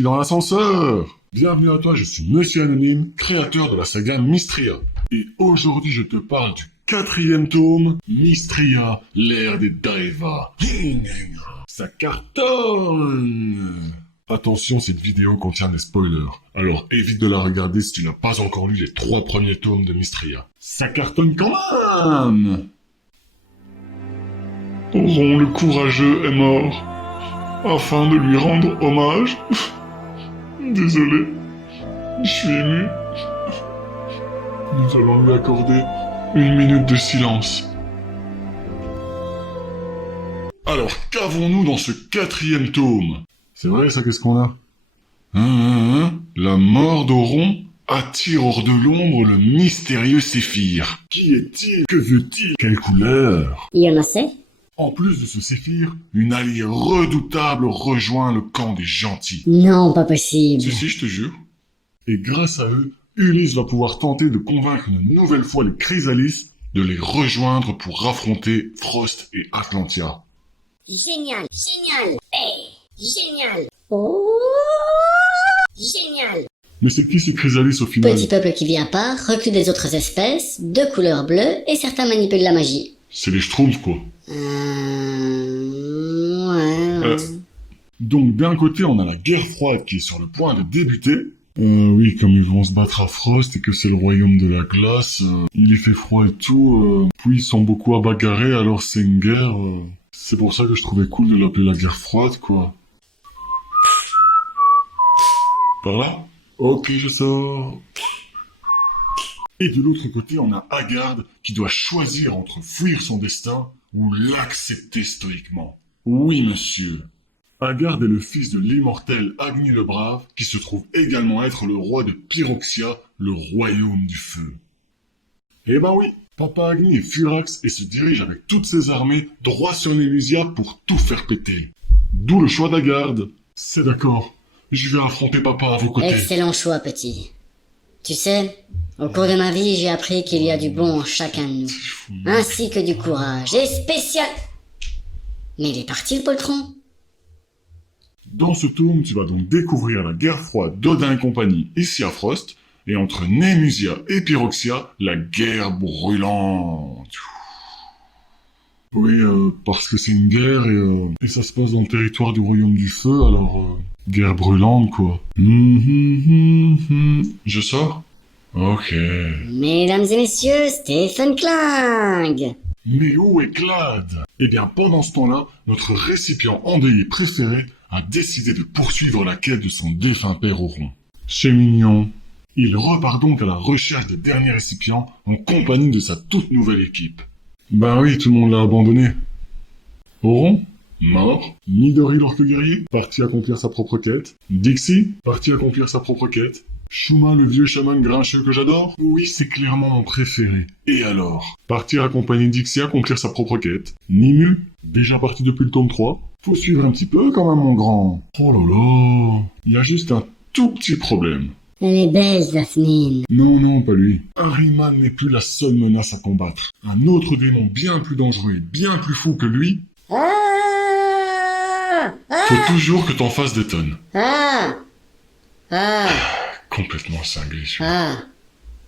suis dans l'ascenseur. Bienvenue à toi, je suis Monsieur Anonyme, créateur de la saga Mystria. Et aujourd'hui, je te parle du 4e tome, Mystria, l'ère des Daeva. Ça cartonne. Attention, cette vidéo contient des spoilers. Alors évite de la regarder si tu n'as pas encore lu les 3 premiers tomes de Mystria. Ça cartonne quand même. Oron le courageux est mort. Afin de lui rendre hommage... Désolé, je suis ému. Nous allons lui accorder 1 minute de silence. Alors, qu'avons-nous dans ce 4e tome? C'est vrai ça, qu'est-ce qu'on a? La mort d'Oron attire hors de l'ombre le mystérieux Séphir. Qui est-il? Que veut-il? Quelle couleur? Il y en a assez? En plus de ce Séphir, une alliée redoutable rejoint le camp des gentils. Non, pas possible. Si, je te jure. Et grâce à eux, Ulysse va pouvoir tenter de convaincre une nouvelle fois les Chrysalis de les rejoindre pour affronter Frost et Atlantia. Génial, génial, génial. Oh, génial. Mais c'est qui ces Chrysalis au final? Petit peuple qui vit à part, reclus des autres espèces, de couleur bleue, et certains manipulent la magie. C'est les Schtroumpfs, quoi. Ouais. Donc d'un côté, on a la guerre froide qui est sur le point de débuter. Oui, comme ils vont se battre à Frost et que c'est le royaume de la glace, il y fait froid et tout, puis ils sont beaucoup à bagarrer, alors c'est une guerre. C'est pour ça que je trouvais cool de l'appeler la guerre froide, quoi. Par là? Ok, je sors. Et de l'autre côté, on a Hagard qui doit choisir entre fuir son destin ou l'accepter stoïquement. Oui, monsieur. Hagard est le fils de l'immortel Agni le Brave, qui se trouve également être le roi de Pyroxia, le royaume du feu. Eh ben oui, Papa Agni est furax et se dirige avec toutes ses armées droit sur Némusia pour tout faire péter. D'où le choix d'Hagard. C'est d'accord, je vais affronter Papa à vos côtés. Excellent choix, petit. Tu sais, au cours de ma vie, j'ai appris qu'il y a du bon en chacun de nous, ainsi que du courage, et spécial... Mais il est parti, le poltron? Dans ce tome, tu vas donc découvrir la guerre froide d'Odin et compagnie ici à Frost, et entre Némusia et Pyroxia, la guerre brûlante. Oui, parce que c'est une guerre et ça se passe dans le territoire du royaume du feu, alors guerre brûlante quoi. Je sors? Ok. Mesdames et messieurs, Stephen Klang! Mais où est Clad? Eh bien, pendant ce temps-là, notre récipient endeuillé préféré a décidé de poursuivre la quête de son défunt père Oron. C'est mignon. Il repart donc à la recherche des derniers récipients en compagnie de sa toute nouvelle équipe. Ben oui, tout le monde l'a abandonné. Oron? Mort. Midori l'orque guerrier? Parti accomplir sa propre quête. Dixie? Parti accomplir sa propre quête. Shuma, le vieux chaman grincheux que j'adore? Oui, c'est clairement mon préféré. Et alors? Partir accompagner Dixie accomplir sa propre quête. Nimue? Déjà parti depuis le tome 3. Faut suivre un petit peu quand même, mon grand. Oh là là. Il y a juste un tout petit problème. Elle est belle, Jasmine. Non, pas lui. Ahriman n'est plus la seule menace à combattre. Un autre démon bien plus dangereux et bien plus fou que lui. Faut toujours que t'en fasses des tonnes. Complètement cinglé, celui-là.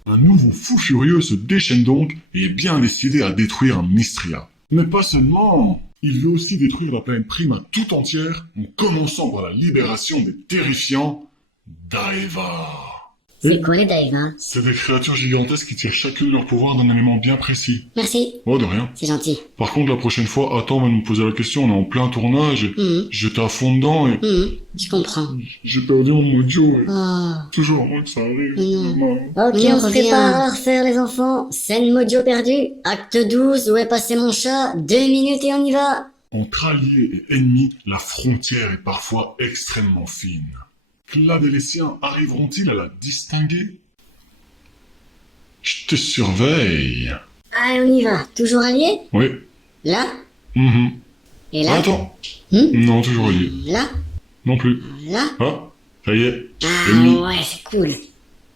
Un nouveau fou furieux se déchaîne donc et est bien décidé à détruire Mystria. Mais pas seulement. Il veut aussi détruire la planète Prima tout entière en commençant par la libération des terrifiants Daeva. C'est quoi les Daeva? C'est des créatures gigantesques qui tirent chacune leur pouvoir d'un élément bien précis. Merci. Oh, de rien. C'est gentil. Par contre, la prochaine fois, attends avant de me poser la question, on est en plein tournage et j'étais à fond dedans et... Je comprends. J'ai perdu mon mojo et... Oh. Toujours moi que ça arrive. Ok, on se prépare à refaire les enfants. Scène mojo perdue. Acte 12, où est passé mon chat? 2 minutes et on y va. Entre alliés et ennemis, la frontière est parfois extrêmement fine. Clad et les siens arriveront-ils à la distinguer? Je te surveille. Allez, on y va. Toujours alliés? Oui. Là? Et là? Attends. Non, toujours alliés. Là? Non plus. Là? Ah, ça y est. Ah Ennemi. ouais, c'est cool.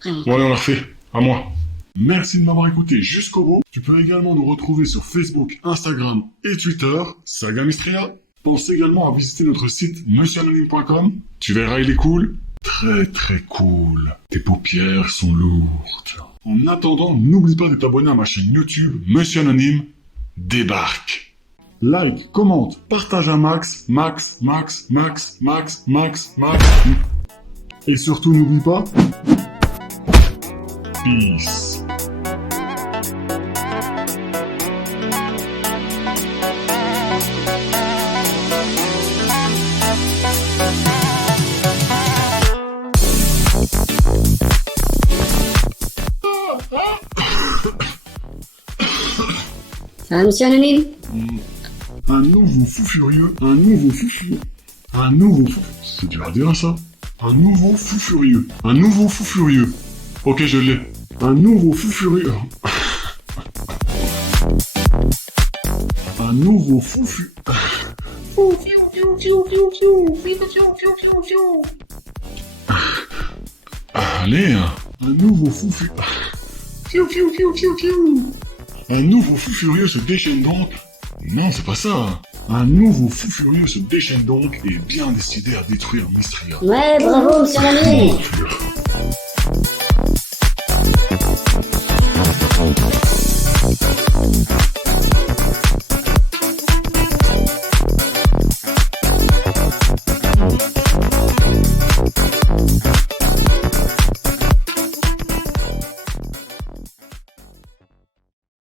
Vraiment. Bon, allez, on la refait. À moi. Merci de m'avoir écouté jusqu'au bout. Tu peux également nous retrouver sur Facebook, Instagram et Twitter, Saga Mystria. Pense également à visiter notre site monsieuranonyme.com. Tu verras, il est cool. Très très cool. Tes paupières sont lourdes. En attendant, n'oublie pas de t'abonner à ma chaîne YouTube, Monsieur Anonyme débarque. Like, commente, partage un max. Et surtout, n'oublie pas, peace. Ça va, monsieur Anonyme? Un nouveau fou furieux, c'est dur à dire ça. Un nouveau fou furieux. Ok, je l'ai. Un nouveau fou furieux. Un nouveau fou furieux. Allez, un nouveau fou furieux. Un nouveau fou furieux se déchaîne donc. Non, c'est pas ça. Un nouveau fou furieux se déchaîne donc et est bien décidé à détruire Mystria. Ouais, bravo, monsieur Anonyme. Pour fuir.